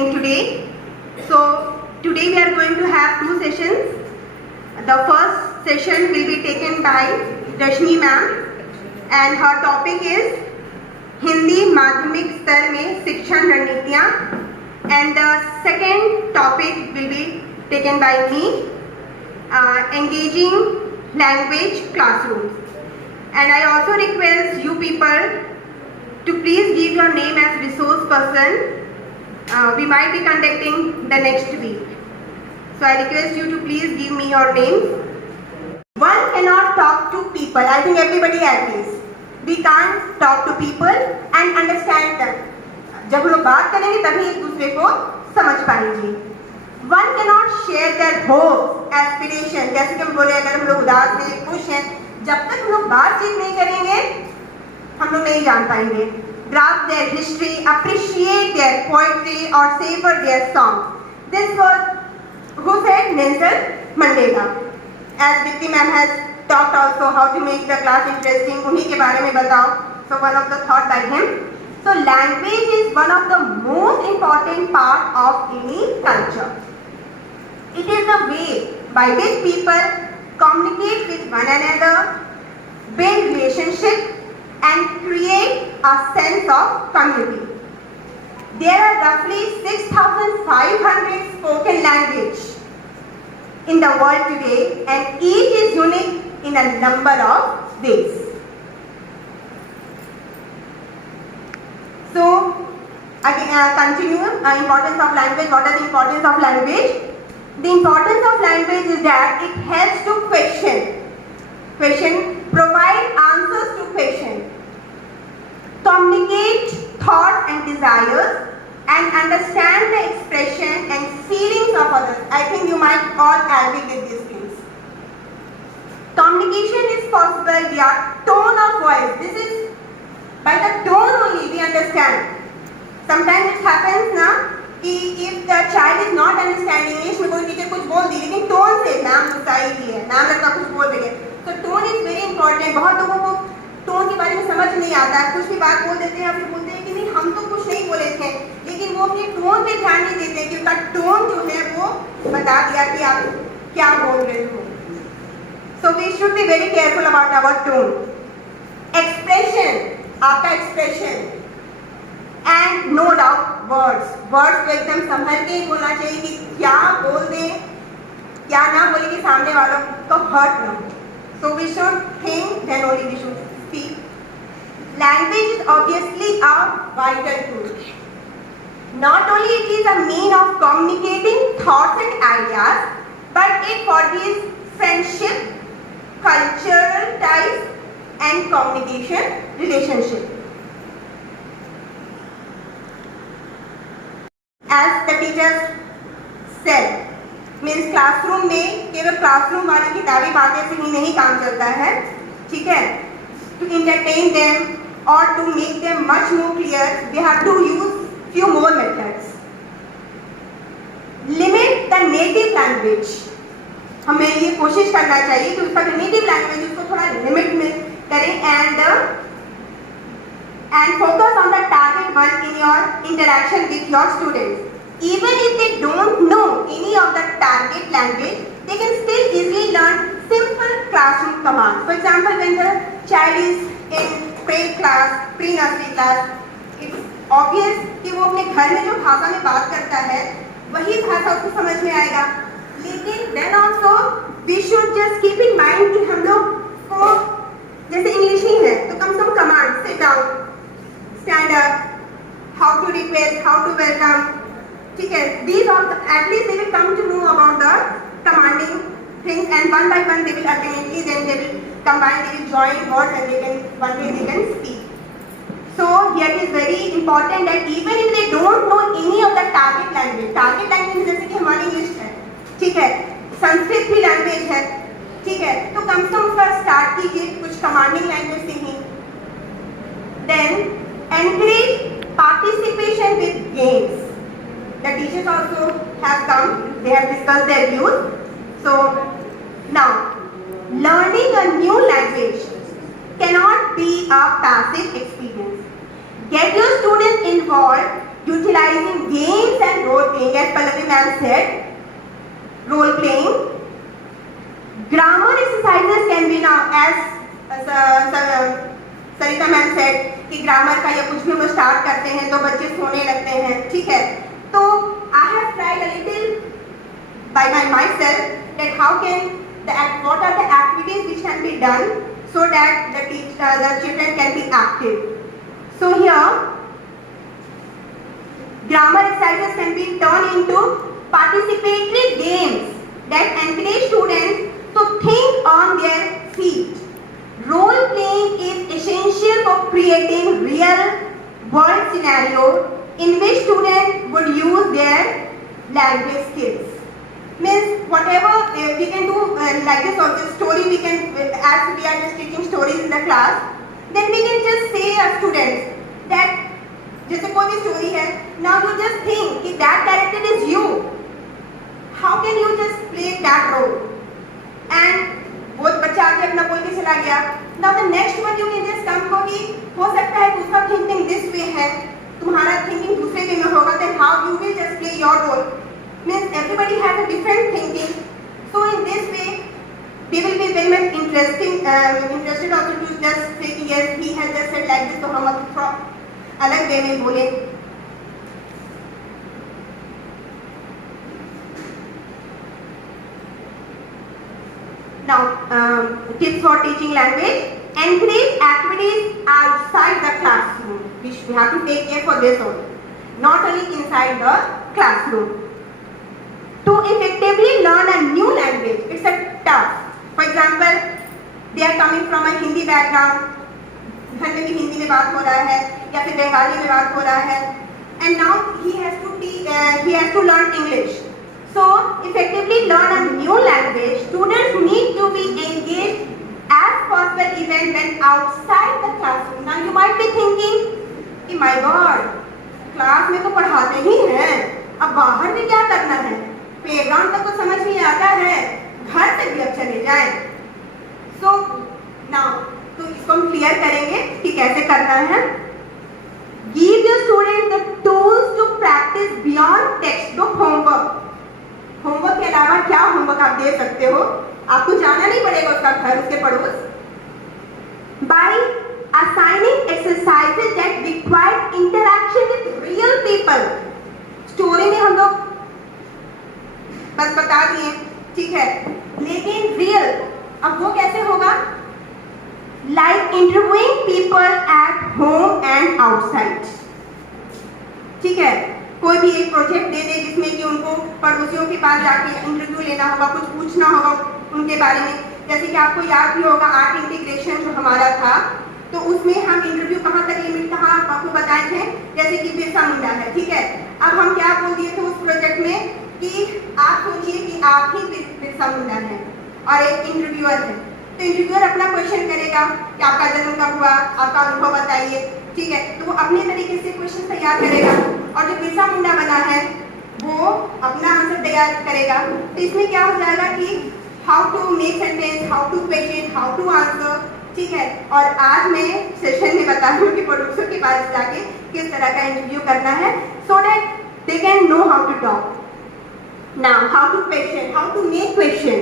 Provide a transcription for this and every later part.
Today. So today we are going to have two sessions. The first session will be taken by Rashmi ma'am and her topic is Hindi माध्यमिक स्तर में शिक्षण रणनीतियाँ, and the second topic will be taken by me, engaging language classrooms. And I also request you people to please give your name as resource person. We might be conducting the next week. So I request you to please give me your names. One cannot talk to people. I think everybody agrees. We can't talk to people and understand them. जब लोग बात करेंगे तभी एक दूसरे को समझ पाएंगे. One cannot share their hopes, aspiration. जैसे कि हम बोले अगर हम लोग उदास हैं, खुश हैं, जब तक हम लोग बातचीत नहीं करेंगे हम लोग नहीं जान पाएंगे. Grasp their history, appreciate their poetry or savor their song. This was who said? Nelson Mandela. As Dipti ma'am has talked also how to make the class interesting. उन्हीं के बारे में बताओ. So one of the thought by him. So language is one of the most important part of any culture. It is the way by which people communicate with one another, build relationship, and create a sense of community. There are roughly 6,500 spoken language in the world today, and each is unique in a number of ways. So, again, continue importance of language. What is the importance of language? The importance of language is that it helps to provide answers to questions, communicate thoughts and desires, and understand the expression and feelings of others. I think you might all agree with these things. Communication is possible via tone of voice. This is by the tone only we understand. Sometimes it happens ना कि if the child is not understanding English, में कोई teacher कुछ बोल दी लेकिन tone से ma'am गुस्साई हुई है, मैम लड़का कुछ बोल रही है. तो टोन इज वेरी इंपॉर्टेंट. बहुत लोगों को टोन के बारे में समझ नहीं आता, कुछ भी बात बोल देते हैं या फिर बोलते हैं कि नहीं हम तो कुछ नहीं बोले थे, लेकिन वो अपने टोन पे ध्यान नहीं देते कि उनका टोन जो है वो बता दिया कि आप क्या बोल रहे हो. So we should be very careful about our tone. Expression, आपका expression, and no doubt words को एकदम संभल के बोलना चाहिए कि क्या बोल दें, क्या ना बोले कि सामने वालों को हर्ट ना हो. So we should think, then only we should speak. Language is obviously a vital tool. Not only it is a means of communicating thoughts and ideas, but it forges friendship, cultural ties, and communication relationship. As the teacher said, means classroom में केवल classroom वाली किताबी बातें से ही नहीं काम चलता है, ठीक है. टू इंटरटेन देम और to make them much more clear we have to use few more methods. Limit the native language. हमें ये कोशिश करना चाहिए कि उसका जो नेटिव लैंग्वेज उसको थोड़ा लिमिट में करें and focus on the target one in your interaction with your students. Even if they don't know any of the target language, they can still easily learn simple classroom commands. For example, when the child is in pre-nursery class, it's obvious कि वो अपने घर में जो भाषा में बात करता है वही भाषा उसको समझ में आएगा. लेकिन then also we should just keep in mind कि हम लोग को जैसे इंग्लिश ही है तो कम से कम command, sit down, stand up, how to request, how to welcome, ठीक है. These are at least they will come to know about the commanding things, and one by one they will ultimately then they will combine, they will join words and they can one day they can speak. So here it is very important that even if they don't know any of the target language जैसे कि हमारी English है, ठीक है, संस्कृत भी language है, ठीक है, तो कम से कम उसका स्टार्ट कीजिए कुछ कमांडिंग लैंग्वेज से ही. Then encourage participation with games. The teachers also have come, they have discussed their views. So now, learning a new language cannot be a passive experience. Get your students involved utilizing games and role as Pallavi ma'am said, role playing. Grammar exercises can be now as Sarita ma'am said कि grammar का या कुछ भी हम start करते हैं तो बच्चे सोने लगते हैं, ठीक है. तो I have tried a little by myself that how can what are the activities which can be done so that the children can be active. So here grammar exercises can be turned into participatory games that encourage students to think on their feet. Role playing is essential for creating real world scenarios in which students would use their language skills. Means whatever we can do like this also story we can, as we are just teaching stories in the class, then we can just say as students that जैसे कोई भी story है, now you just think कि that character is you. How can you just play that role? And वो बच्चा आके अपना बोल के चला गया. Now the next one you can just come को कि हो सकता है कि उसका thinking this way है, तुम्हारा thinking दूसरे वे में होगा, then how you will just play your role. Means everybody has a different thinking. So in this way, they will be very much interested also to just say कि yes he has just said like this, तो हम अब थोड़ा अलग वे में बोले. Now, tips for teaching language. Encourage activities outside the classroom. We have to take care for this also, not only inside the classroom. To effectively learn a new language, it's a tough. For example, they are coming from a Hindi background. घर में भी हिंदी में बात हो रहा है या फिर बंगाली में बात हो रहा है. And now he has to learn English. So, effectively learn a new language, students need to be engaged as possible even when outside the classroom. Now you might be thinking, कि my God, क्लास में तो पढ़ाते ही हैं, अब बाहर में क्या करना है? प्लेग्राउंड तक तो समझ नहीं आता है, घर तक भी अब चले जाएं. So now, तो इसको हम क्लियर करेंगे कि कैसे करना है. Give your students the tools to practice beyond textbook homework. Homework के अलावा क्या होमवर्क आप दे सकते हो? आपको जाना नहीं पड़ेगा उसका घर, उसके पड़ोस. By assigning exercises that require interaction with real people. Story में हम लोग बस बता दिए, ठीक है, लेकिन रियल अब वो कैसे होगा? Like interviewing people at home and outside. ठीक है, कोई भी एक प्रोजेक्ट दे दे जिसमें कि उनको पड़ोसियों के पास जाके इंटरव्यू लेना होगा, कुछ पूछना होगा उनके बारे में. जैसे कि आपको याद भी होगा आर्ट इंटीग्रेशन जो हमारा था, तो उसमें हम इंटरव्यू कहाँ तक लिमिट कहाँ आपको बताए थे. जैसे कि बिरसा मुंडा है, ठीक है, अब हम क्या बोल दिए थे उस प्रोजेक्ट में कि आप सोचिए कि आप ही बिरसा मुंडा है और एक इंटरव्यूअर है. तो इंटरव्यूअर अपना क्वेश्चन करेगा कि आपका जन्म कब हुआ, आपका अनुभव बताइए, ठीक है, तो वो अपने तरीके से क्वेश्चन तैयार करेगा. और जो बिरसा मुंडा बना है वो अपना आंसर तैयार करेगा. तो इसमें क्या हो जाएगा कि how to make sentence, how to question, how to answer, ठीक है. और आज मैं सेशन में बता रही हूँ कि पड़ोसियों के पास जाके किस तरह का इंटरव्यू करना है, so that they can know how to talk. Now how to question, how to make question.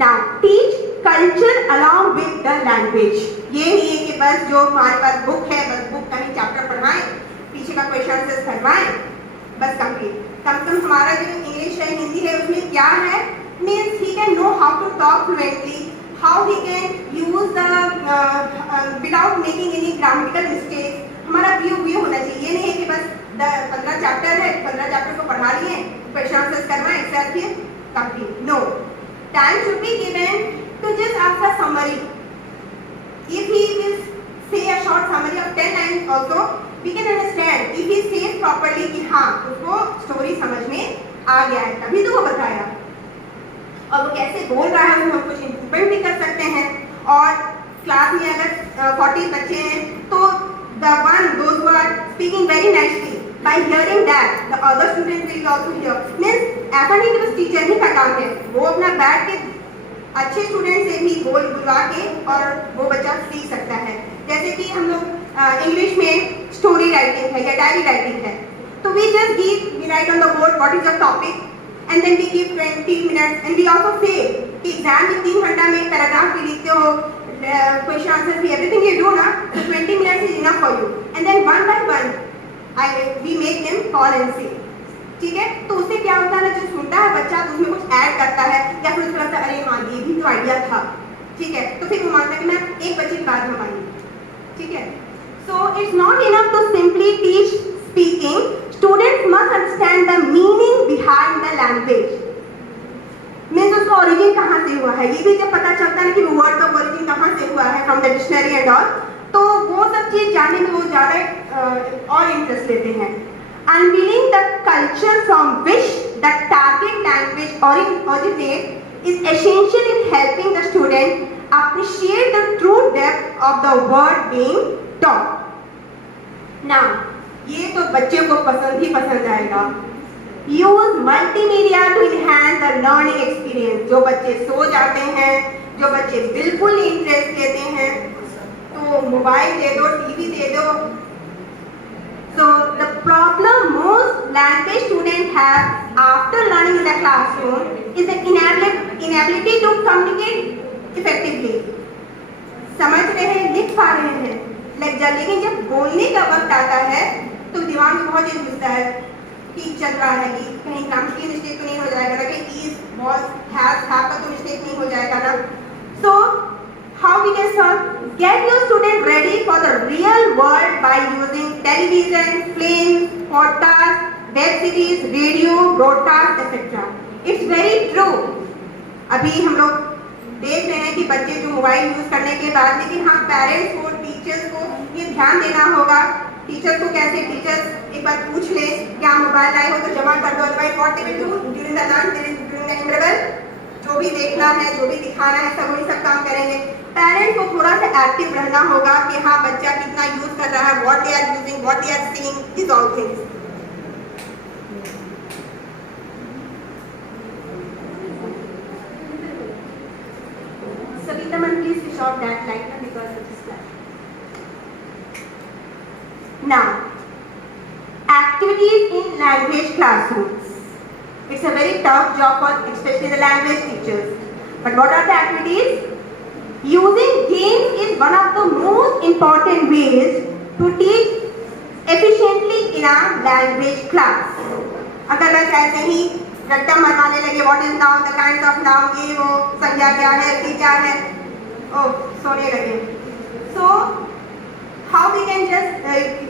Now teach culture along with the language. ये नहीं है कि बस जो हमारे पास बुक है बस बुक का ही चैप्टर पढ़ाएं, पीछे का क्वेश्चन आंसर करवाएं, बस कंप्लीट. कम से कम हमारा जो इंग्लिश है हिंदी है उसमें क्या है, means he can know how to talk fluently, how he can use the without making any grammatical mistake. हमारा व्यू होना चाहिए. ये नहीं है कि बस 15 चैप्टर है, 15 चैप्टर को पढ़ा लिए, क्वेश्चन आंसर करवाएं, एक्सेल फिर complete. No, time should be given to just ask a summary. If he will say a short summary of 10 lines also, we can understand. If he says properly कि हाँ उसको story समझ में आ गया है, तभी तो वो बताया. और वो कैसे बोल रहा है हम कुछ इम्प्रूवमेंट भी कर सकते हैं. और क्लास में अगर 40 बच्चे हैं तो those who are speaking very nicely, by hearing that the other students will also hear. Means ऐसा नहीं कि बस टीचर ही का काम है, वो अपना बैठ के अच्छे स्टूडेंट से भी बुलवा के और वो बच्चा सीख सकता है. जैसे कि हम लोग इंग्लिश में स्टोरी राइटिंग है या डायरी राइटिंग है, So we write on the board what is your topic, and then we give 20 minutes, and we also say कि एग्जाम में 3 घंटा में पैराग्राफ भी लिखते हो, क्वेश्चन आंसर भी everything you do ना, so 20 minutes is enough for you. And then one by one we make them call and say. ठीक है, तो उससे क्या होता है ना, जो सुनता है बच्चा तो उसमें कुछ ऐड करता है, या फिर उसको लगता है अरे हाँ ये भी तो आइडिया था, ठीक है, तो फिर वो मानता है कि मैं एक बच्चे की बात मानी, ठीक है. So it's not enough to simply teach speaking. Students must understand the meaning behind the language. Means उसका ओरिजिन कहाँ से हुआ है, ये भी जब पता चलता है कि वर्ड का ओरिजिन कहाँ से हुआ है from the dictionary and all, तो वो सब चीज जानने में वो ज़्यादा और इंटरेस्ट लेते हैं. Unveiling the culture from which the target language originates is essential in helping the student appreciate the true depth of the word being taught. Now, ये तो बच्चे को पसंद ही पसंद आएगा. Use multimedia to enhance the learning experience. जो बच्चे सो जाते हैं, जो बच्चे बिल्कुल इंटरेस्ट लेते हैं, तो मोबाइल दे दो, टीवी दे दो. So the problem most language students have after learning in the classroom is the inability to communicate effectively. समझ रहे हैं, लिख पा रहे हैं, लेकिन जब बोलने का वक्त आता है तो दिमाग में बहुत चीज घुसता है कि चल रहा है कि कहीं ग्रामर की मिस्टेक तो नहीं हो जाएगा ना, कहीं इज वॉज हैज हैव का तो मिस्टेक नहीं हो जाएगा ना. So how we can solve? Get your student ready for the real world by using television, films, podcasts, web series, radio, broadcast, etc. It's very true. अभी हम लोग देख रहे हैं कि बच्चे जो मोबाइल यूज करने के बाद, लेकिन हाँ पेरेंट्स को, टीचर्स को ये ध्यान देना होगा. टीचर्स को कैसे, टीचर्स एक बार पूछ ले क्या मोबाइल लाए हो तो जमा कर दो, otherwise what they will do during the lunch, during the interval, जो भी देखना है, जो भी दिखाना है, सब वही सब काम करेंगे. पेरेंट्स को थोड़ा सा एक्टिव रहना होगा कि हाँ बच्चा कितना यूज कर रहा है, what they are using, what they are seeing, this all things. Savita ma'am, please switch off that light because of this light. Now, activities in language classrooms. It's a very tough job for especially the language teachers. But what are the activities? Using games is one of the most important ways to teach efficiently in a language class. अगर बस ऐसे ही रट्टा मरवाने लगे, what is noun, the kinds of noun, ये वो, संज्ञा क्या है, क्रिया क्या है, oh सोने लगे. So how we can just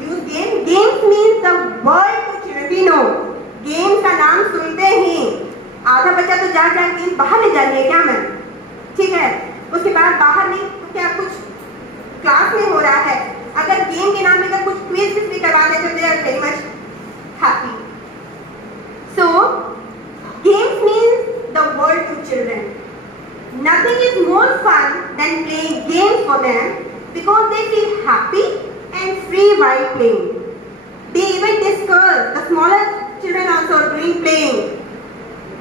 use game? Games means the word to children. We know. Games का नाम सुनते ही आधा बच्चा तो जा गेम बाहर ले जाएंगे क्या मैम, ठीक है. उसके बाद बाहर नहीं तो क्या कुछ क्लास में हो रहा है, अगर गेम के नाम में अगर कुछ क्विज भी करवा दे तो they are very much happy. So games means the world to children. Nothing is more fun than playing games for them because they feel happy and free while playing. They even discuss the smaller children also doing playing.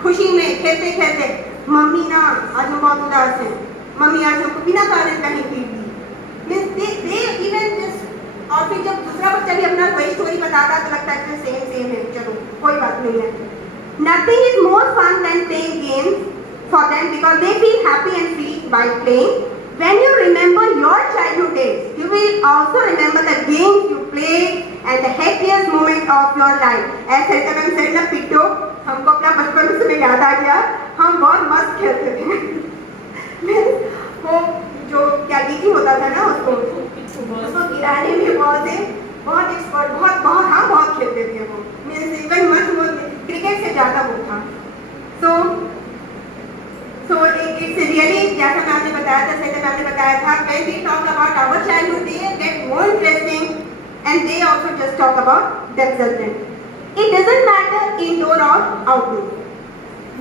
खुशी में खेलते खेलते, mummy ना आज हम बहुत उदास हैं, मम्मी आज हमको बिना कारण कहीं पीट दी. Means they even just, और फिर जब दूसरा बच्चा भी अपना कोई स्टोरी बताता तो लगता है सेम है, चलो कोई बात नहीं है. Nothing is more fun than playing games for them because they feel happy and free while playing. When you remember your childhood days, you will also remember the games you played and the happiest moment of your life. ऐसे तब हम set ना पिटो, हमको अपना बचपन में समय याद आ गया, हम बहुत मस्त खेलते थे. वो जो क्या लीची होता था ना उसको गिराने में बहुत एक्सपर्ट, बहुत हाँ बहुत खेलते थे वो. मीन्स इवन मत वो क्रिकेट से ज़्यादा वो था. So it's really, जैसा मैम ने बताया था, सैयदा मैम ने बताया था, when we talk about our childhood, they get more interesting and they also just talk about themselves. It doesn't matter indoor or outdoor.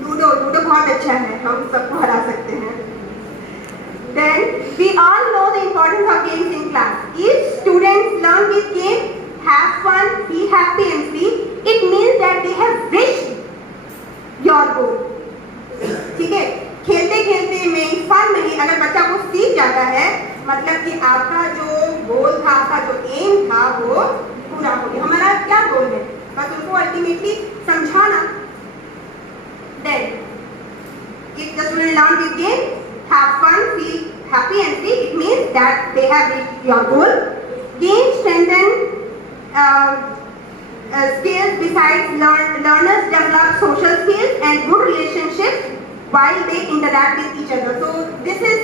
Ludo बहुत अच्छा है, हम सबको हरा सकते हैं. Then we all know the importance of games in class. If students learn with games, have fun, be happy and free, it means that they have reached your goal. ठीक है, खेलते खेलते में, फन में ही अगर बच्चा वो सीख जाता है, मतलब कि आपका जो गोल था, आपका जो एम था वो पूरा हो गया. हमारा क्या गोल है? बस उसको अल्टीमेटली समझाना। Then if the student learn this game, have fun, feel happy and free, it means that they have reached your goal. Game strengthen skills. Besides, learners develop social skills and good relationships while they interact with each other. So this is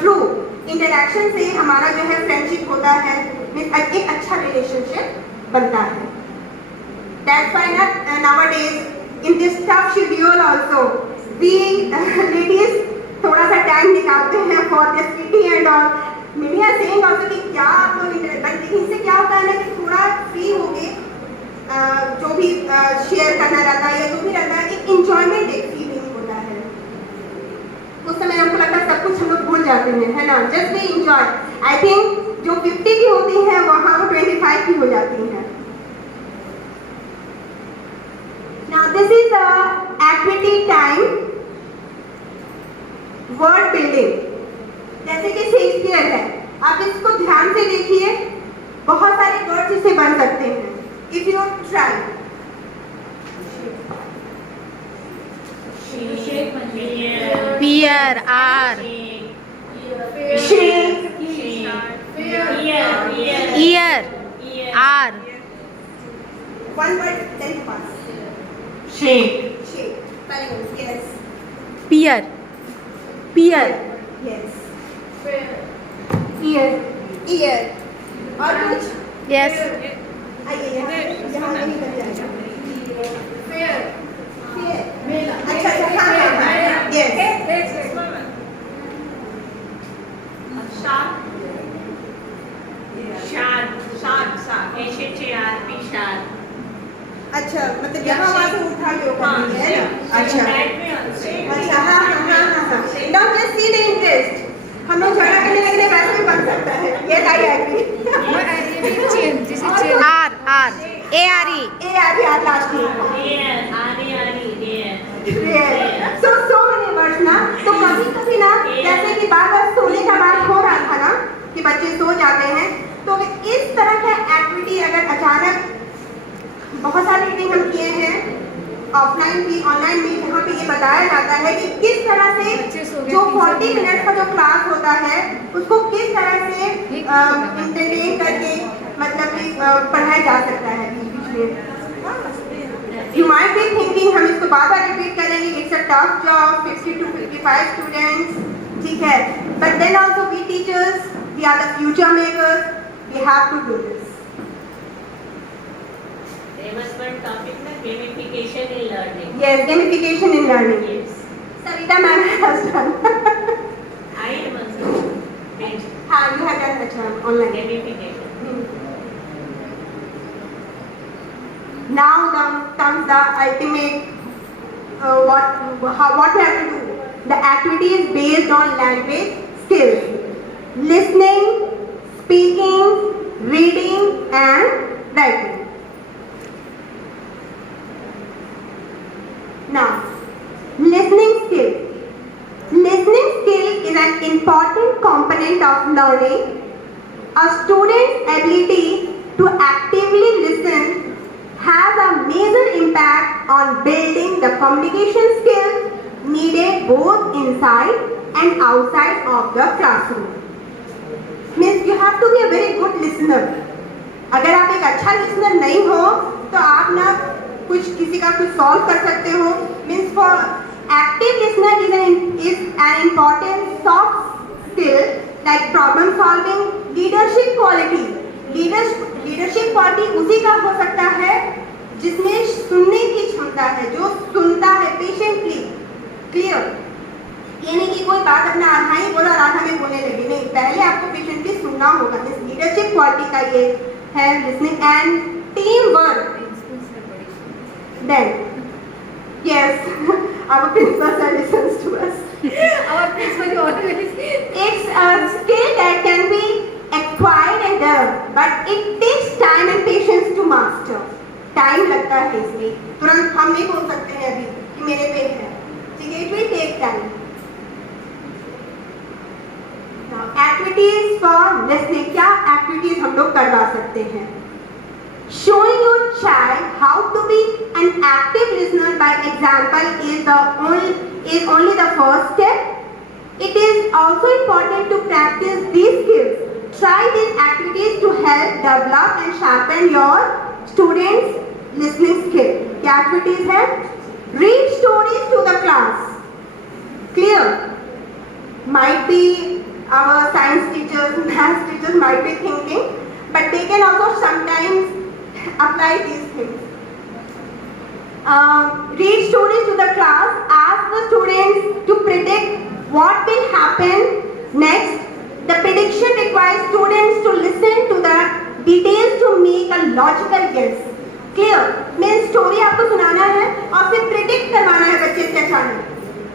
true. Interaction से हमारा जो है friendship होता है, एक अच्छा relationship बनता है. That's why nowadays in this tough schedule also we ladies थोड़ा सा टाइम निकालते हैं for this kitty and all. Media saying also कि क्या आप लोग इससे क्या होता है ना कि थोड़ा फ्री हो गए, जो भी शेयर करना रहता है या जो भी रहता है, एक इंजॉयमेंट एक फीलिंग होता है. उस समय हमको लगता है सब कुछ हम लोग भूल जाते हैं, है ना. Just we enjoy. I think जो 50 की होती हैं वहाँ वो 25 की हो जाती हैं. Now this is a activity time. Word building, जैसे कि शेक्सपियर है, आप इसको ध्यान से देखिए, बहुत सारे वर्ड्स इससे बन सकते हैं. If you try. Pear are ear are one word then pass. Shape shape. Yes. Pear pear yes. Ear. Ear. और कुछ? यस आइए यहाँ नहीं कर जाएगा. फेयर. फेयर. अच्छा अच्छा. हाँ. यस. अच्छा, मतलब यहाँ वहाँ से उठा के ऊपर है ना. अच्छा अच्छा. हाँ हाँ हाँ हाँ. Now just see the interest. हम लोग झगड़ा करने लगे वैसे भी बन सकता है. Yes, I agree. R R A R E ARE last name. So many words ना. तो कभी ना जैसे कि बार सोने का बात हो रहा था ना कि बच्चे सो जाते हैं, तो इस तरह का एक्टिविटी अगर अचानक, बहुत सारे रीडिंग हम किए हैं ऑफलाइन भी ऑनलाइन भी, जहाँ पे ये बताया जाता है कि किस तरह से जो 40 मिनट का जो क्लास होता है उसको किस तरह से इंटरटेन करके मतलब कि पढ़ाया जा सकता है बीच में. You might be thinking हम इसको बार बार रिपीट करेंगे, it's a tough job, 50 to 55 students, ठीक है. But then also we teachers, we are the future makers, we have to do this. There was one topic na gamification in learning. Yes, gamification in learning. Yes. Savita ma'am has done. I also did हाँ, you have done that online. gamification. Now comes the ultimate what we have to do. The activity is based on language skills, listening, speaking, reading and writing. Now, listening skill. Listening skill is an important component of learning. A student's ability to actively listen has a major impact on building the communication skills needed both inside and outside of the classroom. Means you have to be a very good listener. अगर आप एक अच्छा listener नहीं हो तो आप ना कुछ किसी का कुछ सॉल्व कर सकते हो. Means for active listener is an important soft skill like problem solving, leadership quality. Leadership quality उसी का हो सकता है जिसमें सुनने की क्षमता है, जो सुनता है पेशेंटली. क्लियर. ये नहीं कि कोई बात अपना आधा ही बोला और आधा में बोलने लगे, नहीं. पहले आपको पेशेंटली सुनना होगा. लीडरशिप क्वालिटी का ये है listening and team work. Then, yes, our principal sir listens to us. our principal always It's a skill that can be acquired and developed, but it takes time and patience to master. Time लगता है इसमें. तुरंत हम नहीं बोल सकते हैं अभी कि मेरे पे है. ठीक है, it will take time. Now, activities for listening. क्या activities हम लोग करवा सकते हैं? Showing your child how to be an active listener by example is only the first step. It is also important to practice these skills. Try these activities to help develop and sharpen your students' listening skill. क्या activities है? Read stories to the class. Clear? Might be our science teachers, math teachers might be thinking, but they can also sometimes apply these things. Read stories to the class. Ask the students to predict what will happen next. The prediction requires students to listen to the details to make a logical guess. Clear? Means story आपको सुनाना है और फिर predict करवाना है बच्चे से अचानक.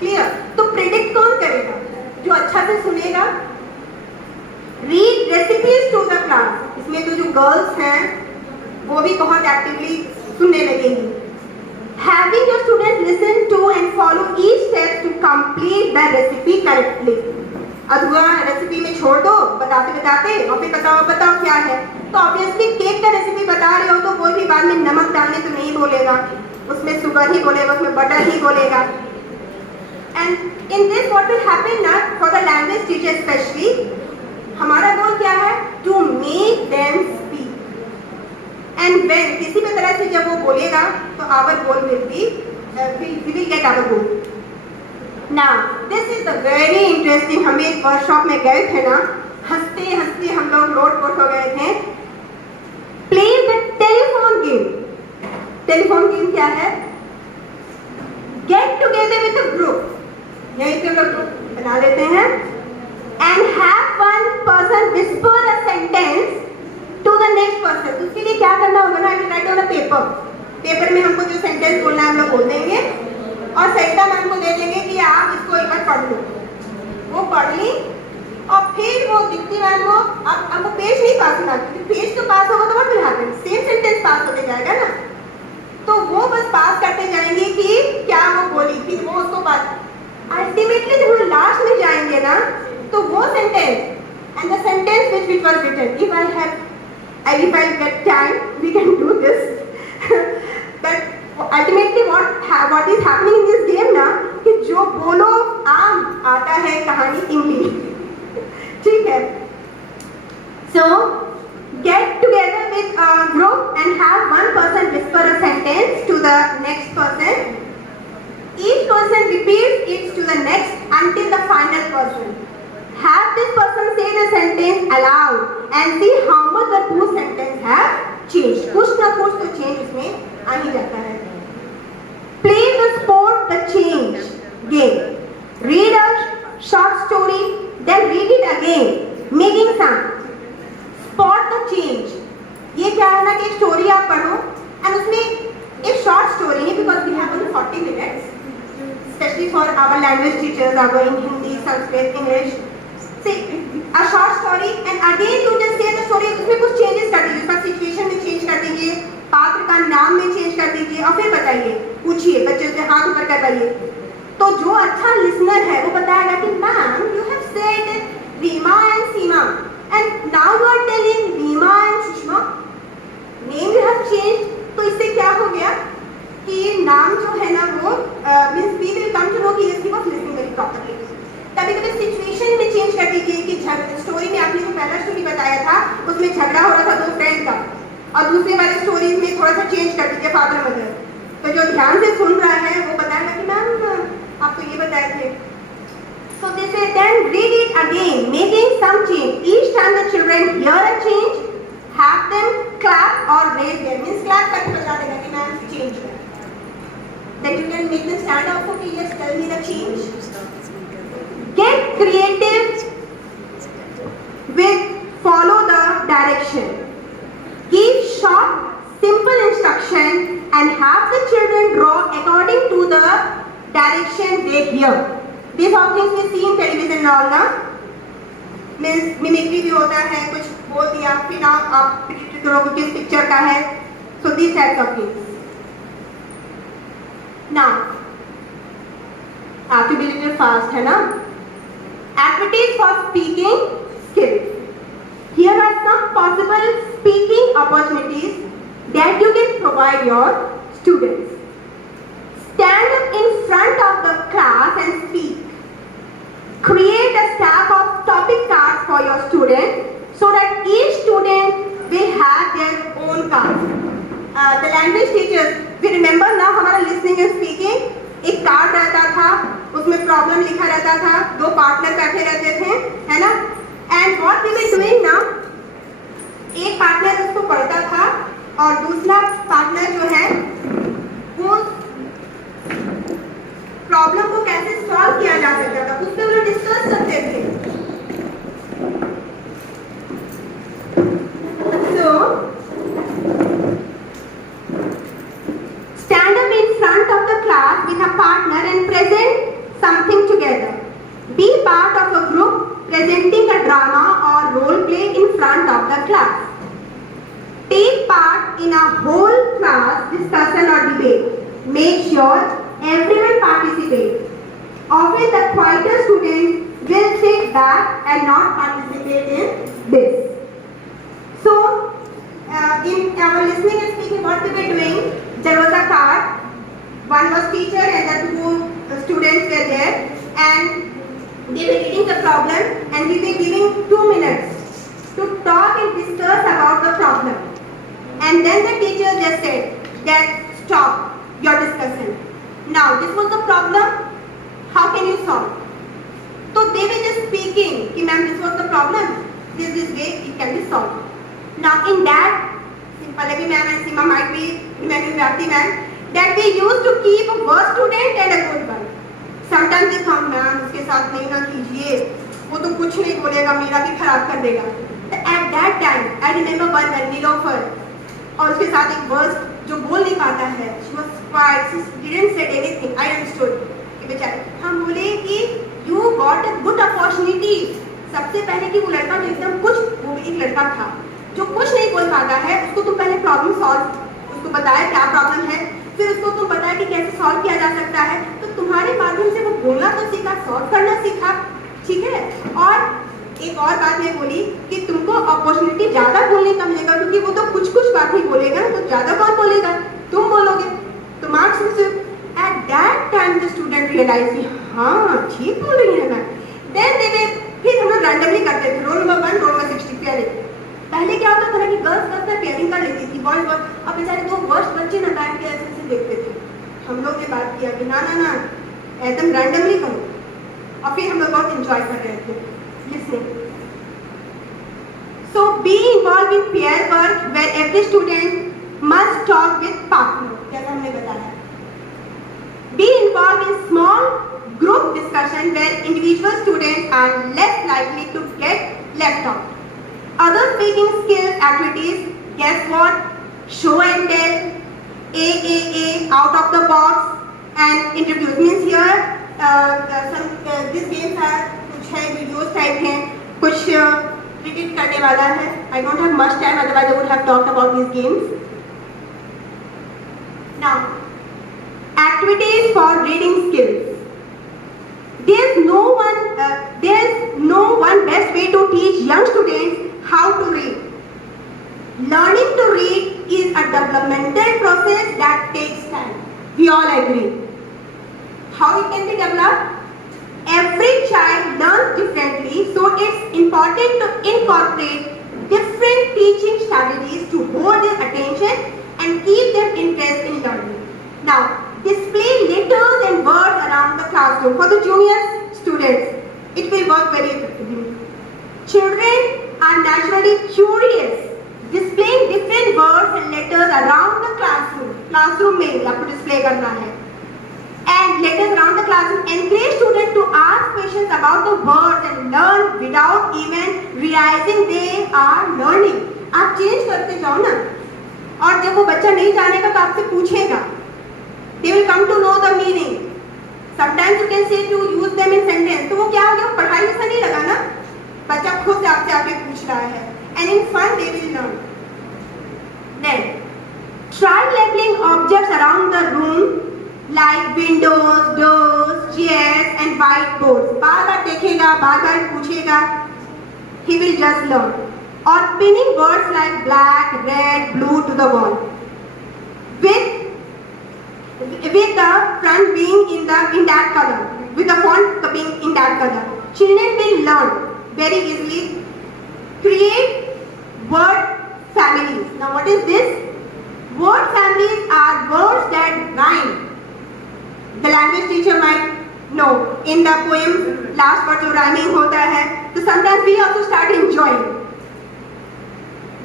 Clear? तो predict कौन करेगा? जो अच्छा से सुनेगा. Read recipes to the class. इसमें तो जो girls हैं वो भी बहुत एक्टिवली सुनने लगेंगी. Having your students listen to and follow each step to complete the recipe correctly. अधूरा रेसिपी में छोड़ दो बताते बताते और फिर बताओ क्या है. तो ऑब्वियसली केक का रेसिपी बता रहे हो तो कोई भी बाद में नमक डालने तो नहीं बोलेगा, उसमें शुगर ही बोलेगा, उसमें बटर ही बोलेगा. And in this what will happen now for the language teacher especially, हमारा गोल क्या है? To make them speak. And when किसी भी तरह से जब वो बोलेगा तो our goal will be we will get our goal. Now this is the very interesting. हम एक वर्कशॉप में गए थे ना, हंसते हंसते हम लोग लोट-पोट हो गए थे. Play the telephone game. Telephone game क्या है? Get together with a group. यहीं पे लोग ग्रुप बना लेते हैं and have one person whisper a sentence to the next person. उसके लिए क्या करना होगा ना? राइट ऑन अ पेपर में हमको जो सेंटेंस बोलना है हम लोग बोल देंगे और सरिता मैम को दे देंगे कि आप इसको एक बार पढ़ लो. वो पढ़ ली और फिर वो दीप्ति मैम को अब वो पेज नहीं पास होना, क्योंकि पेज तो पास होगा तो what will happen? Same sentence pass होते जाएगा ना. तो वो बस पास करते जाएंगे कि क्या वो बोली, फिर वो उसको पास. अल्टीमेटली जब हम लास्ट में जाएंगे ना तो वो sentence and the sentence which was written, if I get time we can do this. But ultimately what is happening in this game ना कि जो बोलो आम आता है कहानी इमली. ठीक है. So get together with a group and have one person whisper a sentence to the next person. Each person repeats it to the next until the final person. Have this person say the sentence aloud and see how much the two sentences have changed. कुछ ना कुछ तो change उसमें आ ही जाता है. Play the sport the change game. Read a short story, then read it again, making sound. Spot the change. ये क्या है ना कि एक story आप पढ़ो and उसमें एक short story है because we have only 40 minutes. Especially for our language teachers are going Hindi, Sanskrit, English. Say a short story and again you just say the story. उसमें कुछ changes कर दीजिए, उसका situation में change कर दीजिए, पात्र का नाम में change कर दीजिए और फिर बताइए, पूछिए, बच्चे से हाथ ऊपर करवाइए. तो जो अच्छा listener है वो बताएगा कि ma'am you have said Rima and Seema and now you are telling Rima and Sushma. Name you have changed. तो इससे क्या हो गया कि नाम जो है ना वो means we will come to know कि he was listening very properly. कभी कभी सिचुएशन में चेंज कर दीजिए कि स्टोरी में आपने जो पहला स्टोरी बताया था उसमें झगड़ा हो रहा था दो फ्रेंड का और दूसरे वाले स्टोरीज में थोड़ा सा चेंज कर दीजिए फादर मदर. तो जो ध्यान से सुन रहा है वो बताएगा कि मैम आप तो ये बताए थे. So they say then read it again, making some change. Each time the children hear a change, have them clap or raise their means clap करके बता देगा कि मैम change है. Then you can make them stand up for yes, tell me the change. Get creative with follow the direction. Give short, simple instruction and have the children draw according to the direction they hear. These all things we see in television and all ना. Means mimicry भी होता है, कुछ बोल दिया फिर आप predict करो कि किस पिक्चर का है. So these types of things. Now, आप भी little fast है ना. Activities for speaking skills. Here are some possible speaking opportunities. that you can provide your students. Stand up in front of the class and speak. Create a stack of topic cards for your students so that each student will have their own card. The language teachers, we remember now हमारा listening and speaking एक card रहता था, उसमें problem लिखा रहता था, दो partner बैठे रहते थे, है ना? And what we were doing now, एक पार्टनर उसको पढ़ता था और दूसरा पार्टनर जो है वो प्रॉब्लम को कैसे सॉल्व किया जा सकता था उस पर वो डिस्कस करते थे. So stand up in front of the class with a partner and present something together. Be part of a group presenting a drama or role play in front of the class. Take part in a whole class discussion or debate. Make sure everyone participates. Often the quieter students will sit back and not participate in this. So, in our listening and speaking, what we were doing, there was a card. One was teacher and the two students were there, and they were reading the problem, and we were giving 2 minutes to talk and discuss about the problem. And then the teacher just said that stop your discussion. Now this was the problem. How can you solve? So they were just speaking. Ki ma'am, this was the problem. This way it can be solved. Now in that, Pallavi ma'am and Seema might be remembering Vyapti ma'am, that we used to keep a worst student and a good one. Sometimes they come, ma'am, उसके साथ नहीं ना कीजिए, वो तो कुछ नहीं बोलेगा, मेरा भी खराब कर देगा. At that time, I remember one Nilofer, और उसके साथ एक वर्स्ट जो बोल नहीं पाता है. She was quiet, she didn't say anything. I understood. कि बेचारे हम बोले कि you got a good opportunity. सबसे पहले कि वो लड़का जो एकदम कुछ, वो एक लड़का था जो कुछ नहीं बोल पाता है, उसको तुम पहले प्रॉब्लम सॉल्व, उसको बताया क्या प्रॉब्लम है, फिर उसको तुम बताया कि कैसे सॉल्व किया जा सकता है. तो तुम्हारे माध्यम से वो बोलना तो सीखा, सॉल्व करना सीखा, ठीक है. और एक और बात मैं बोली कि तुमको अपॉर्चुनिटी ज़्यादा बोलने का मिलेगा, क्योंकि वो तो कुछ कुछ बात ही बोलेगा, तो ज़्यादा कौन बोलेगा, तुम बोलोगे. तो marks at that time the student realise हाँ ठीक बोल रही है मैं. देन दे फिर हम लोग रैंडमली करते थे, roll number 1, roll number 60 pairing. पहले क्या होता था कि गर्ल्स गर्ल्स में पेयरिंग कर लेती थी, बॉयज बॉयज. अब बेचारे दो वर्स्ट बच्चे ना बैठ के ऐसे देखते थे. हम लोग ने बात किया कि ना ना ना एकदम रैंडमली करो, और फिर हम लोग बहुत इंजॉय कर रहे थे listening. So be involved in peer work where every student must talk with partner, जैसा हमने बताया. Be involved in small group discussion where individual students are less likely to get left out. Other speaking skills activities, guess what? Show and tell, AAA, out of the box, and interviews. Means here these games are कुछ है videos type हैं, कुछ predict करने वाला है. I don't have much time, otherwise I would have talked about these games. Now, activities for reading skills. There's no one best way to teach young students how to read. Learning to read is a developmental process that takes time. We all agree. How it can be developed? Every child learns differently, so it's important to incorporate different teaching strategies to hold their attention and keep them interested in learning. Now, display letters and words around the classroom. For the junior students, it will work very effectively. Children are naturally curious. Displaying different words and letters around the classroom. Classroom में आपको display करना है. And letters around the classroom encourage students to ask questions about the words and learn without even realizing they are learning. आप change करते जाओ ना. और जब वो बच्चा नहीं जानेगा तो आपसे पूछेगा. They will come to know the meaning. Sometimes you can say to use them in sentence. तो वो क्या हो गया, पढ़ाई जैसा नहीं लगा ना, बच्चा खुद से आपसे आके पूछ रहा है. And in fun they will learn. Then try labeling objects around the room like windows, doors, chairs and whiteboards. बार बार देखेगा, बार बार पूछेगा. He will just learn. Or pinning words like black, red, blue to the wall. with the front being in that color, with the font being in that color. Children will learn very easily. Create word families. Now what is this? Word families are words that rhyme. The language teacher might know in the poem last word जो rhyming होता है, so sometimes we also start enjoying.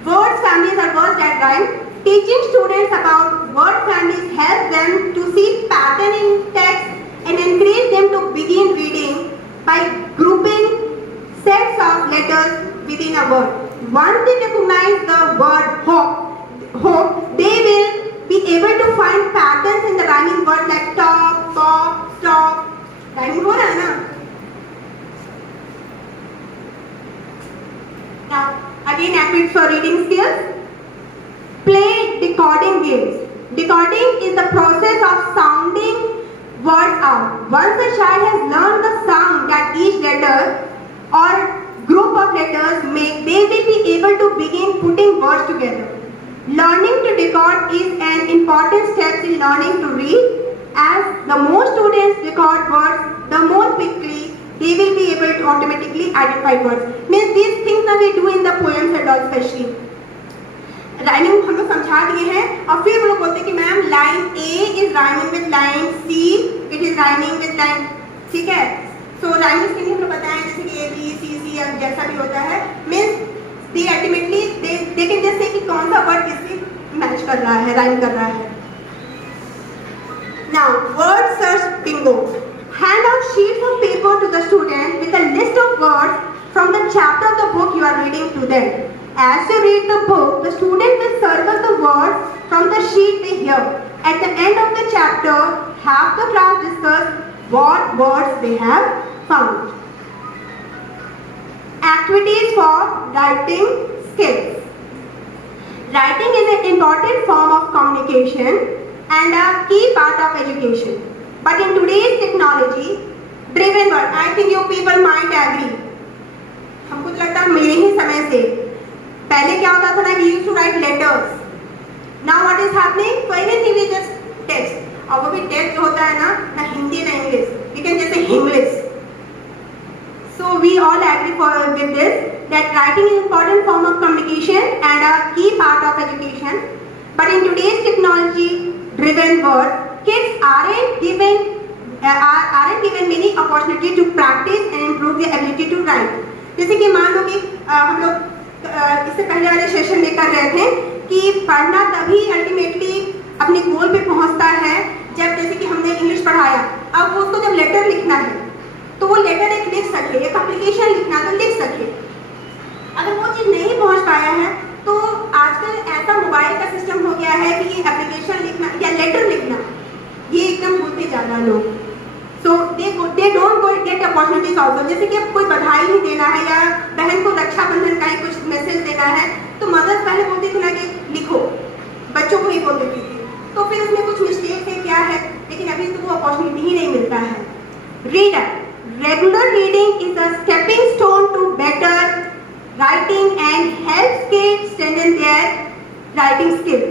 Word families are words that rhyme. Teaching students about word families helps them to see pattern in text and encourage them to begin reading by grouping sets of letters within a word. Once they recognize the word hope, they will be able to find patterns in the rhyming words like talk, talk, stop. Rhyming हो रहा है ना? Now, again activities for reading skills. Play decoding games. Decoding is the process of sounding words out. Once a child has learned the sound that each letter or group of letters make, they will be able to begin putting words together. Learning to decode is an important step in learning to read, as the more students decode words, the more quickly they will be able to automatically identify words. Means these things that we do in the poems and all especially. Rhyming हम लोग समझा दिए हैं और फिर वो लोग बोलते हैं कि ma'am line A is rhyming with line C, it is rhyming with line, ठीक है? So rhyming के लिए हम लोग बताएं जैसे कि A, B, C, C जैसा भी होता है, means they ultimately they can just say कि कौन सा वर्ड किससे मैच कर रहा है, राइम कर रहा है. Now word search bingo. Hand out sheets of paper to the student with a list of words from the chapter of the book you are reading to them. As you read the book, the student will circle the words from the sheet they hear. At the end of the chapter, have the class discuss what words they have found. Activities for writing skills. Writing is an important form of communication and a key part of education. But in today's technology-driven world, I think you people might agree. हमको तो लगता है मेरे ही समय से पहले क्या होता था ना, we used to write letters. Now what is happening? For everything we just text. और वो भी text जो होता है ना हिंदी ना English. We can just say English. So we all agree with this that writing is an important form of communication and a key part of education. But in today's technology-driven world, kids aren't given many opportunities to practice and improve their ability to write. जैसे कि मान लो कि हम लोग इससे पहले वाले सेशन में कर रहे थे कि पढ़ना तभी अल्टीमेटली अपने गोल पे पहुंचता है जब जैसे कि हमने इंग्लिश पढ़ाया, अब उसको जब लेटर लिखना है तो वो लेटर एक लिख सके, एक एप्लीकेशन लिखना तो लिख सके. अगर वो चीज़ नहीं पहुंच पाया है तो आजकल ऐसा मोबाइल का सिस्टम हो गया है कि ये एप्लीकेशन लिखना या लेटर लिखना ये एकदम भूलते जा रहा लोग. So they don't get opportunities also. जैसे कि अब कोई बधाई ही देना है या बहन को रक्षाबंधन का ही कुछ मैसेज देना है तो मदर्स पहले बोलती थी ना कि लिखो, बच्चों को ही बोल देती थी, तो फिर उसमें कुछ मिस्टेक है क्या है, लेकिन अभी तो वो अपॉर्चुनिटी ही नहीं मिलता है. Reader. Regular reading is a stepping stone to better writing and helps kids strengthen their writing skill.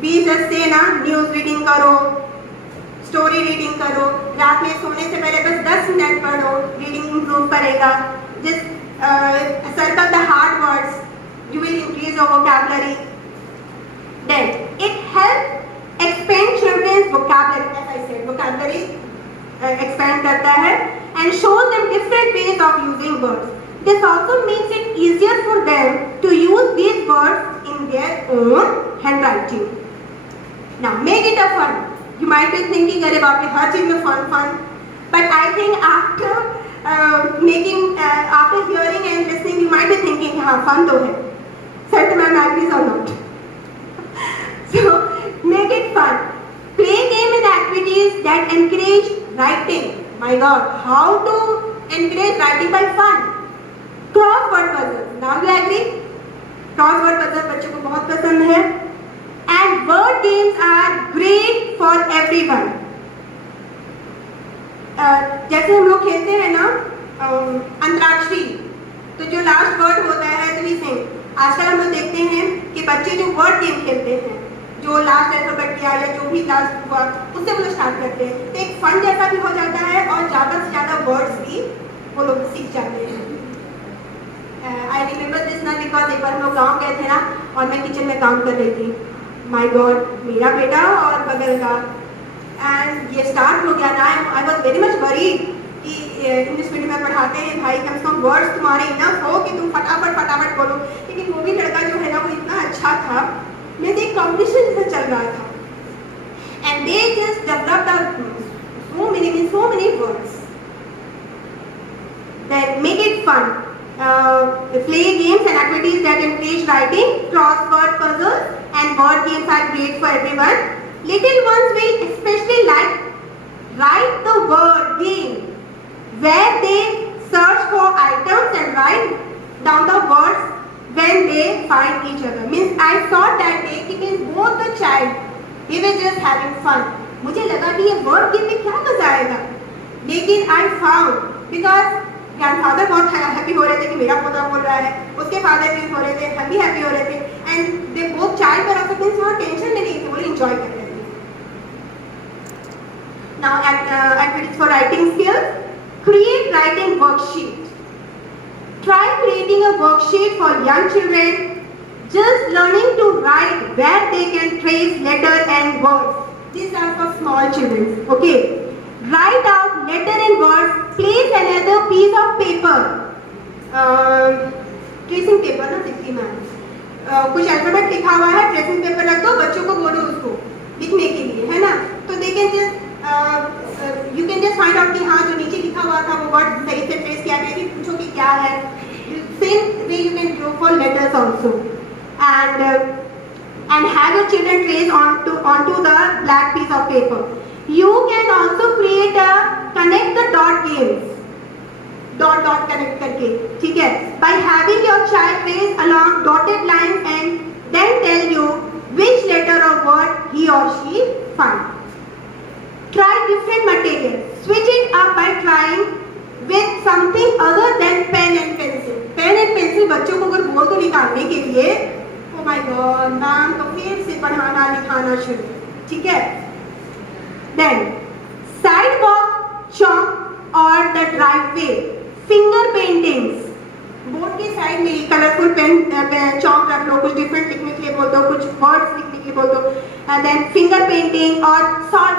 We just say ना न्यूज़ रीडिंग करो, स्टोरी रीडिंग करो, रात में सोने से पहले बस 10 मिनट पढ़ो, रीडिंग इंप्रूव करेगा. Just circle the hard words, you will increase your vocabulary. Then it helps expand children's vocabulary. As I said, vocabulary expand करता है and shows them different ways of using words. This also makes it easier for them to use these words in their own handwriting. Now make it a fun. You might be thinking अरे बाप रे हर चीज में fun. But I think after hearing and listening, you might be thinking हाँ fun तो है. Certain my magazines or not. So make it fun. Play game with activities that encourage writing. My God, how to encourage writing by fun? Crossword puzzles. Now you agree? Crossword puzzles बच्चों को बहुत पसंद है. And word games are great for everyone. जैसे हम लोग खेलते हैं ना अंतराक्षरी, तो जो लास्ट वर्ड होता है तो ही सिंग. आजकल हम लोग देखते हैं कि बच्चे जो वर्ड गेम खेलते हैं, जो लास्ट अल्फाबेट किया या जो भी लास्ट हुआ उससे वो लोग स्टार्ट करते हैं, तो एक फन जैसा भी हो जाता है और ज़्यादा से ज़्यादा वर्ड्स भी वो लोग सीख जाते हैं। आई रिमेंबर दिस ना बिकॉज एक बार हम लोग गाँव गए थे ना और मैं किचन में काम कर रही थी, माय गॉड, मेरा बेटा और बगल का, एंड ये स्टार्ट हो गया ना, I was very much worried कि इंग्लिश मीडियम में पढ़ाते हैं भाई, कम से कम वर्ड्स तुम्हारे इनफ हो कि तुम फटाफट बोलो, लेकिन वो भी लड़का जो है ना वो इतना अच्छा था, मेरे एक कॉम्पिटिशन जैसा चल रहा था and they just developed so many words that make it fun. Play games and activities that encourage writing, crossword puzzles and word games are great for everyone. Little ones will especially like write the word game where they search for items and write down the words when they find each other. Means I saw that day कि both the child they were just having fun. मुझे लगा कि ये word game में क्या मजा आएगा, लेकिन I found because ग्रैंडफादर बहुत हैप्पी हो रहे थे कि मेरा पोता बोल रहा है, उसके फादर भी हो रहे थे, हम भी हैप्पी हो रहे थे, एंड दे बोथ चाइल्ड पर ऑल्सो मींस वहाँ टेंशन में नहीं थे, वो एंजॉय कर रहे थे। Now activities for writing skills. Create writing worksheet. Try creating a worksheet for young children just learning to write where they can trace letter and words. These are for small children. Okay. Write out letter and words. Place another piece of paper. Tracing paper ना दिखती मैं। कुछ alphabet लिखा हुआ है, tracing paper रख दो, बच्चों को बोलो उसको लिखने के लिए, है ना? तो they can just you can just find out कि हाँ जो नीचे लिखा हुआ था वो वर्ड सही से ट्रेस किया गया, पूछो कि क्या है। Same way you can do for letters also, and have your children trace onto the black piece of paper. You can also create a connect the dot games. Dot connect करके, ठीक है? By having your child trace along dotted lines and then tell you which letter or word he or she find. Try different materials. Switch it up by trying with something other than pen and pencil. Pen and pencil बच्चों को अगर बोल तो निकालने के लिए, oh my God, ma'am तो फिर से पढ़ाना लिखाना शुरू, ठीक है? Then sidewalk chalk or the driveway. Finger paintings. Board के साइड में कलरफुल पेन चौक रख लो, कुछ डिफरेंट लिखने के लिए बोल दो, कुछ वर्ड्स लिखने के लिए बोल दो, एंड देन फिंगर पेंटिंग और short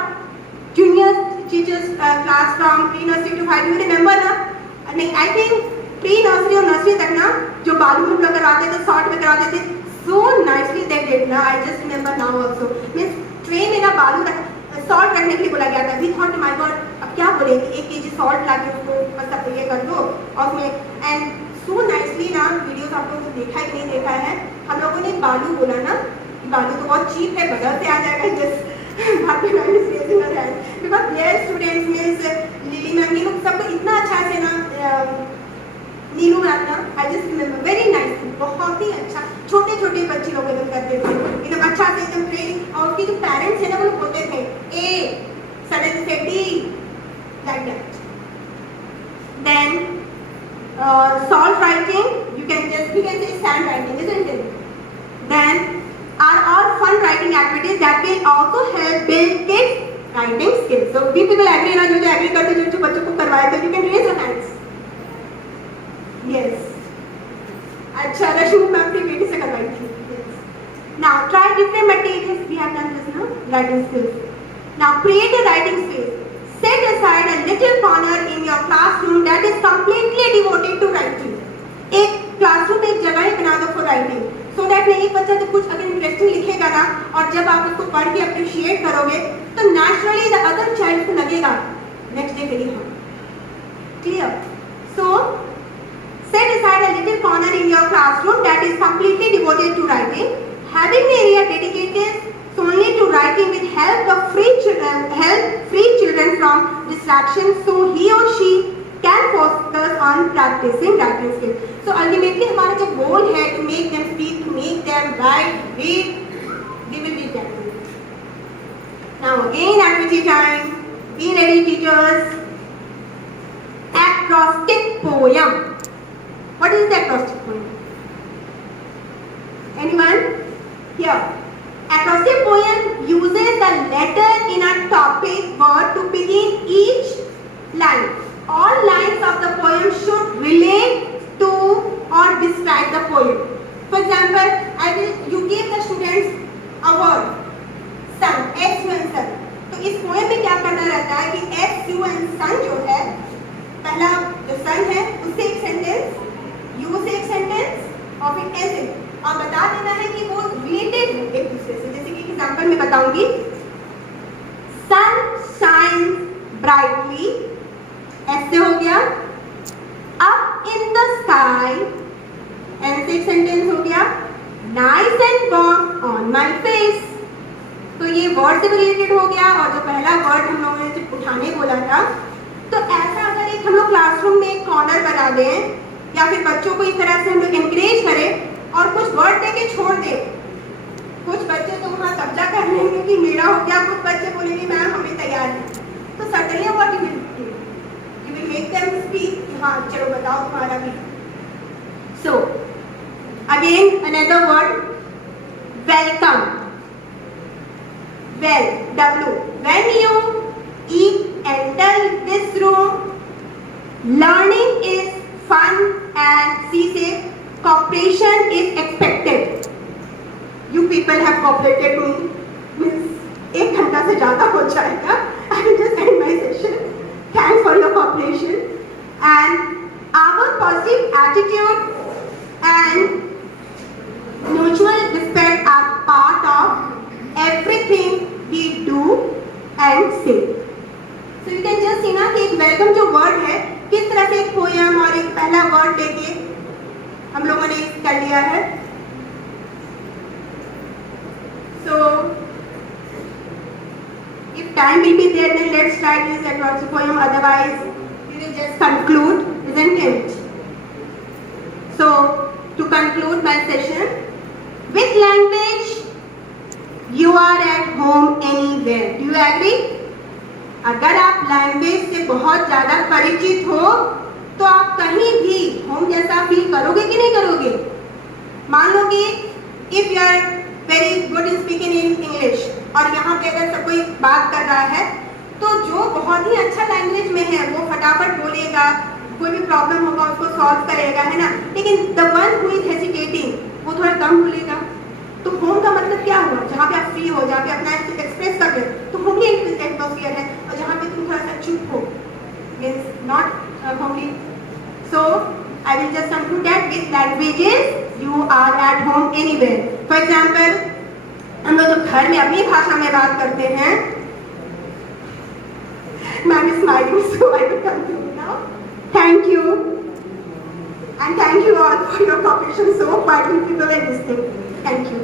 junior teachers class from pre nursery to 5, you remember ना? नहीं, आई थिंक प्री नर्सरी और नर्सरी तक ना जो बालू में लोग कराते थे, शॉर्ट में कराते थे, सो नाइसली दे डिड ना, I just remember now also. Means tray में ना बालू सॉल्ट रखने के लिए बोला गया था, वी थॉट माय गॉड अब क्या बोलेंगे, 1 kg सॉल्ट ला के उसको बस अब ये कर दो और उसमें, एंड सो नाइसली ना वीडियोस आप लोगों ने देखा कि नहीं देखा है, हम लोगों ने बालू बोला ना, बालू तो बहुत चीप है, बदल से आ जाएगा, just happy nice raising a hand because there students means Lily ma'am ये लोग सब इतना अच्छा से ना, नीलू मैम ना, I just remember very nice, बहुत ही अच्छा, छोटे छोटे बच्चे लोग एकदम करते थे एकदम अच्छा से एकदम ट्रेनिंग, और उसके जो पेरेंट्स है ना वो लोग बोलते थे ए सडनली से D like that. Then salt writing, you can say sand writing, isn't it? Then are all fun writing activities that will also help build kids writing skills. So we people agree ना, जो agree करते जो बच्चों को करवाए थे, you can raise your hands. Yes. अच्छा, रश्मि ma'am की बेटी से करवाई थी. Yes. Now try different materials. We have done this now. Writing skills. Now create a writing space. Set aside a little corner in your classroom that is completely devoted to writing. एक classroom में एक जगह बना दो for writing, so that एक बच्चा तो कुछ अगर इंटरेस्टिंग लिखेगा ना, और जब आप उसको पढ़ के अप्रिशिएट करोगे, तो naturally the other child को लगेगा next day very hard. Clear? So set aside a little corner in your classroom that is completely devoted to writing. Having the area dedicated solely to writing will help free children from distractions, so he or she can focus on practicing writing skills. So ultimately हमारा जो goal है to make them speak, to make them write, read, they will be that. Now again activity time. Be ready, teachers. Acrostic poem. What is the acrostic poem? Anyone? Here. Acrostic poem uses the letter in a topic word to begin each line. All lines of the poem should relate to or describe the poem. For example, you give the students a word, sun, S-U-N sun. तो इस poem में क्या करना रहता है कि S-U-N sun जो है, पहला जो सन है उससे एक सेंटेंस, यू से एक सेंटेंस और फिर एस से, और बता देना है कि वो रिलेटेड है एक दूसरे से। जैसे कि एग्जांपल में बताऊंगी, सन शाइन्स ब्राइटली, एस से हो गया, up in the sky, N से एक सेंटेंस हो गया, nice and warm on my face. तो ये वर्ड से भी रिलेटेड हो गया, और जो पहला वर्ड हम लोगों ने उठाने बोला था, तो ऐसा अगर एक हम लोग क्लासरूम में एक कॉर्नर बना दें या फिर बच्चों को इस तरह से हम लोग एनकरेज करें और कुछ वर्ड देके छोड़ दें, कुछ बच्चे तो वहाँ कब्जा कर लेंगे कि मेरा हो गया, कुछ बच्चे बोलेंगे मैम हमें तैयार है, तो suddenly what you will make them speak, हाँ चलो बताओ तुम्हारा भी। So again another word, welcome, well, W. When you enter this room, learning is fun and C say cooperation is expected. You people have cooperated me. Means 1 घंटा से ज़्यादा हो जाएगा. I will just end my session. Thanks for your cooperation. And our positive attitude and mutual respect are part of everything we do and say. So you can just see ना कि एक welcome जो word है किस तरह से एक poem और एक पहला वर्ड लेके हम लोगों ने कर लिया है. So if time will be there, then let's try this acrostic poem. Otherwise, we will just conclude, isn't it? So to conclude my session, with language you are at home anywhere. Do you agree? अगर आप language से बहुत ज़्यादा परिचित हो तो आप कहीं भी होम जैसा फील करोगे कि नहीं करोगे? मान लो कि if you are very good in speaking in English और यहाँ पे अगर सब कोई बात कर रहा है तो जो बहुत ही अच्छा लैंग्वेज में है वो फटाफट बोलेगा, कोई भी प्रॉब्लम होगा उसको सॉल्व करेगा, है ना. लेकिन the one who is hesitating वो थोड़ा कम बोलेगा. तो होम का मतलब क्या हुआ? जहाँ पे आप फ्री हो, जहाँ पे अपना एक्सप्रेस कर रहे हो, तो होमली एटमॉस्फेयर है. और जहाँ पे तुम थोड़ा सा चुप हो, means not homely. So I will just conclude that with languages you are at home anywhere. For example, हम लोग जब घर में अपनी भाषा में बात करते हैं, ma'am is smiling, so I will conclude now. Thank you and thank you all for your cooperation. So, quite people in this thing. Thank you.